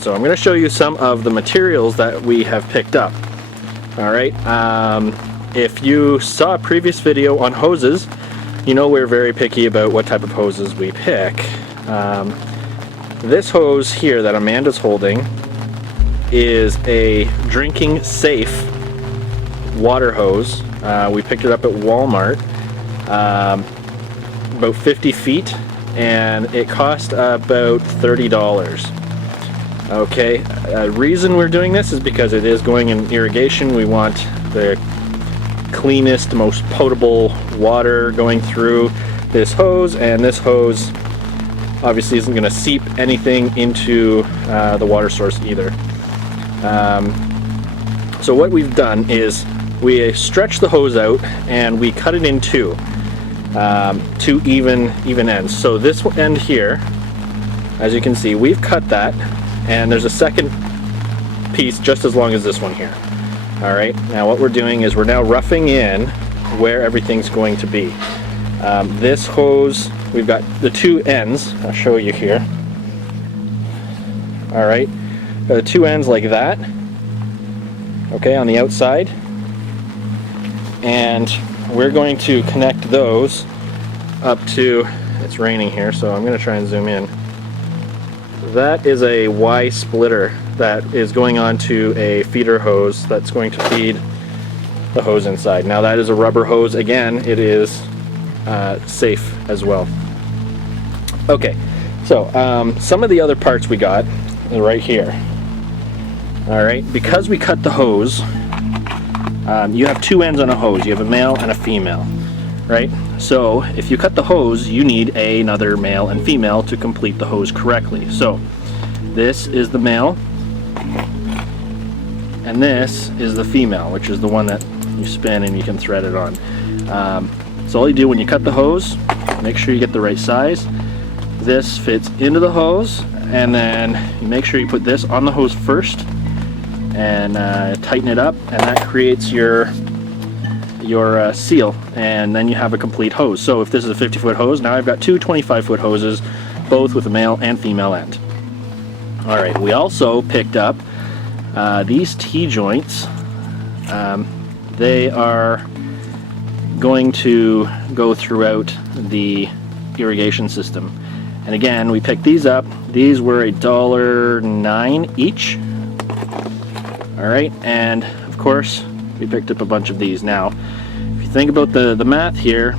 So I'm going to show you some of the materials that we have picked up. All right. If you saw a previous video on hoses, you know we're very picky about what type of hoses we pick. This hose here that Amanda's holding is a drinking safe water hose. We picked it up at Walmart, about 50 feet, and it cost about $30. Okay, the reason we're doing this is because it is going in irrigation. We want the cleanest, most potable water going through this hose, and this hose obviously isn't going to seep anything into the water source either. So what we've done is we stretch the hose out and we cut it in two even ends. So this end here, as you can see, we've cut that, and there's a second piece just as long as this one here. All right, now what we're doing is we're now roughing in where everything's going to be. This hose, we've got the two ends, I'll show you here. All right, two ends like that, okay, on the outside, and we're going to connect those up to, it's raining here, so I'm going to try and zoom in. That is a Y splitter that is going on to a feeder hose that's going to feed the hose inside. Now that is a rubber hose. Again, it is safe as well. Okay, so some of the other parts we got are right here. All right, because we cut the hose, you have two ends on a hose. You have a male and a female, right? So if you cut the hose, you need another male and female to complete the hose correctly. So this is the male, and this is the female, which is the one that you spin and you can thread it on. So all you do when you cut the hose, make sure you get the right size. This fits into the hose, and then you make sure you put this on the hose first and tighten it up, and that creates your seal, and then you have a complete hose. So if this is a 50-foot hose, now I've got two 25-foot hoses, both with a male and female end. All right, we also picked up these T-joints. They are going to go throughout the irrigation system. And again, we picked these up. These were $1.09 each. All right, and of course, we picked up a bunch of these. Now, if you think about the math here,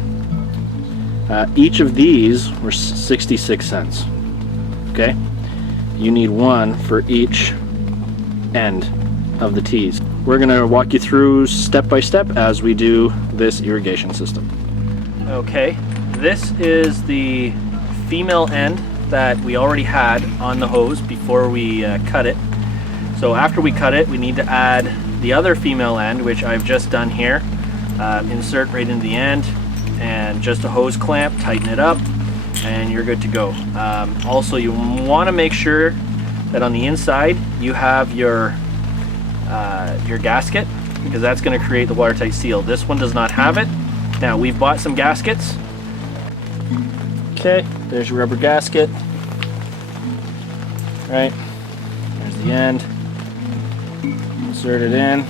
each of these were 66 cents. Okay, you need one for each end of the tees. We're going to walk you through step by step as we do this irrigation system. Okay, this is the female end that we already had on the hose before we cut it. So after we cut it, we need to add the other female end, which I've just done here. Insert right in the end, and just a hose clamp, tighten it up, and you're good to go. Also, you want to make sure that on the inside you have your gasket, because that's going to create the watertight seal. This one does not have it. Now, we've bought some gaskets. Okay, there's your rubber gasket. Right, there's the end. Insert it in.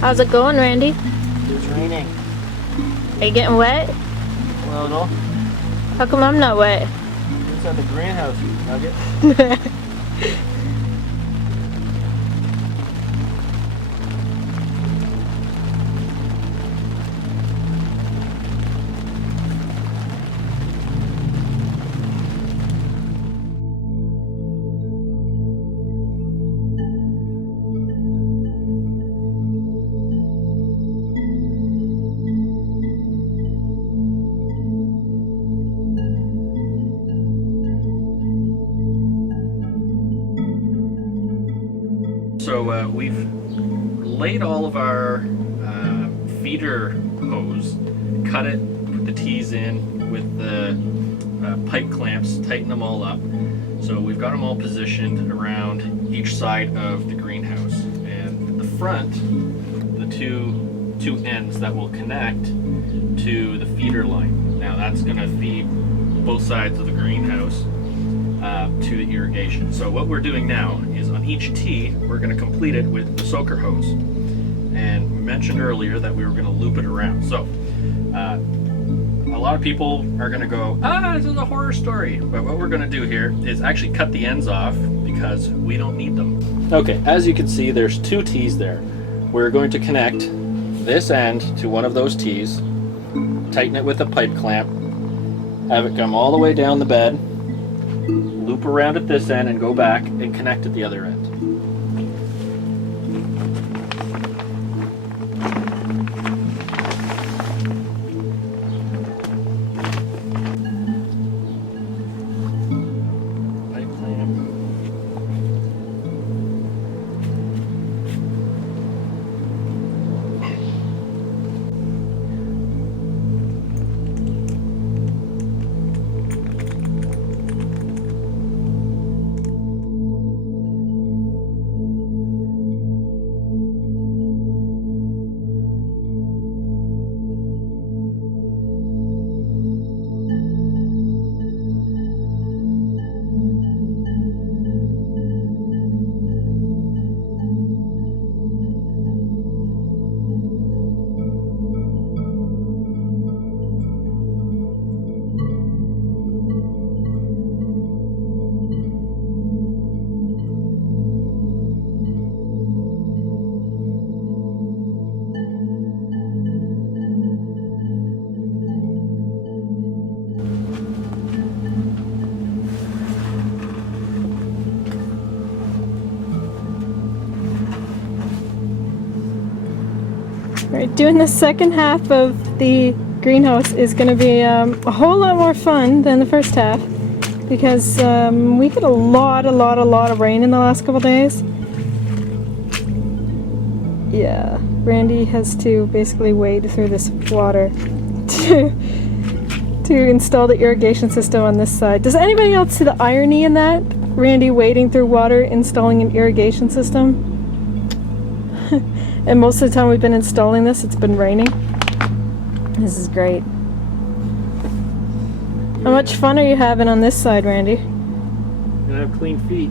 How's it going, Randy? It's raining. Are you getting wet? Well, no. How come I'm not wet? Inside the greenhouse, you nugget. So we've laid all of our feeder hose, cut it, put the T's in with the pipe clamps, tighten them all up. So we've got them all positioned around each side of the greenhouse. And the front, the two ends that will connect to the feeder line. Now that's going to feed both sides of the greenhouse to the irrigation. So what we're doing now is on each tee, we're going to complete it with the soaker hose. And we mentioned earlier that we were going to loop it around. So a lot of people are going to go, this is a horror story. But what we're going to do here is actually cut the ends off because we don't need them. Okay, as you can see, there's two tees there. We're going to connect this end to one of those tees, tighten it with a pipe clamp, have it come all the way down the bed, loop around at this end and go back and connect at the other end. Right, doing the second half of the greenhouse is going to be a whole lot more fun than the first half because we got a lot of rain in the last couple days. Yeah, Randy has to basically wade through this water to install the irrigation system on this side. Does anybody else see the irony in that? Randy wading through water, installing an irrigation system? And most of the time we've been installing this, it's been raining. This is great. How much fun are you having on this side, Randy? I'm gonna have clean feet.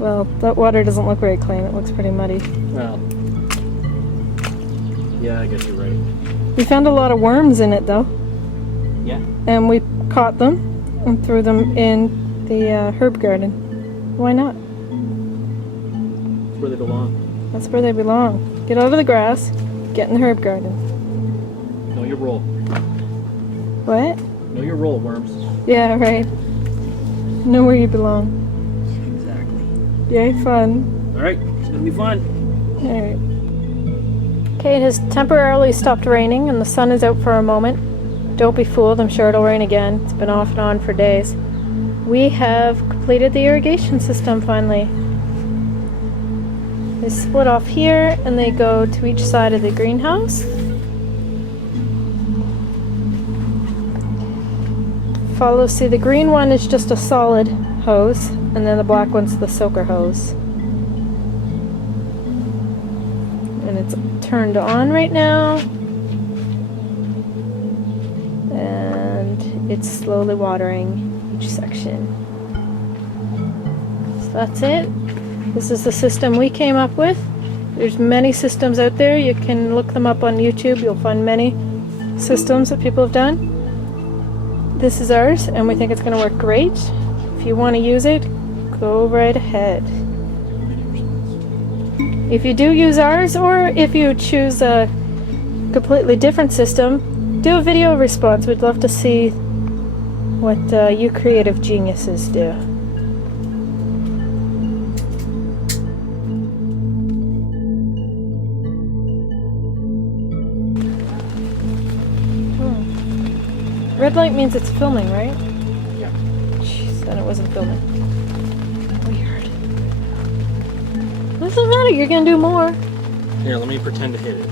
Well, that water doesn't look very clean. It looks pretty muddy. Well, yeah, I guess you're right. We found a lot of worms in it, though. Yeah. And we caught them and threw them in the herb garden. Why not? That's where they belong. That's where they belong. Get out of the grass, get in the herb garden. Know your role. What? Know your role, worms. Yeah, right. Know where you belong. Exactly. Yay, fun. Alright, it's gonna be fun. Alright. Okay, it has temporarily stopped raining and the sun is out for a moment. Don't be fooled, I'm sure it'll rain again. It's been off and on for days. We have completed the irrigation system finally. They split off here and they go to each side of the greenhouse. See, the green one is just a solid hose and then the black one's the soaker hose. And it's turned on right now. And it's slowly watering each section. So that's it. This is the system we came up with. There's many systems out there. You can look them up on YouTube. You'll find many systems that people have done. This is ours, and we think it's going to work great. If you want to use it, go right ahead. If you do use ours, or if you choose a completely different system, do a video response. We'd love to see what you creative geniuses do. Red light means it's filming, right? Yeah. Jeez, then it wasn't filming. Weird. Doesn't matter, you're gonna do more. Here, let me pretend to hit it.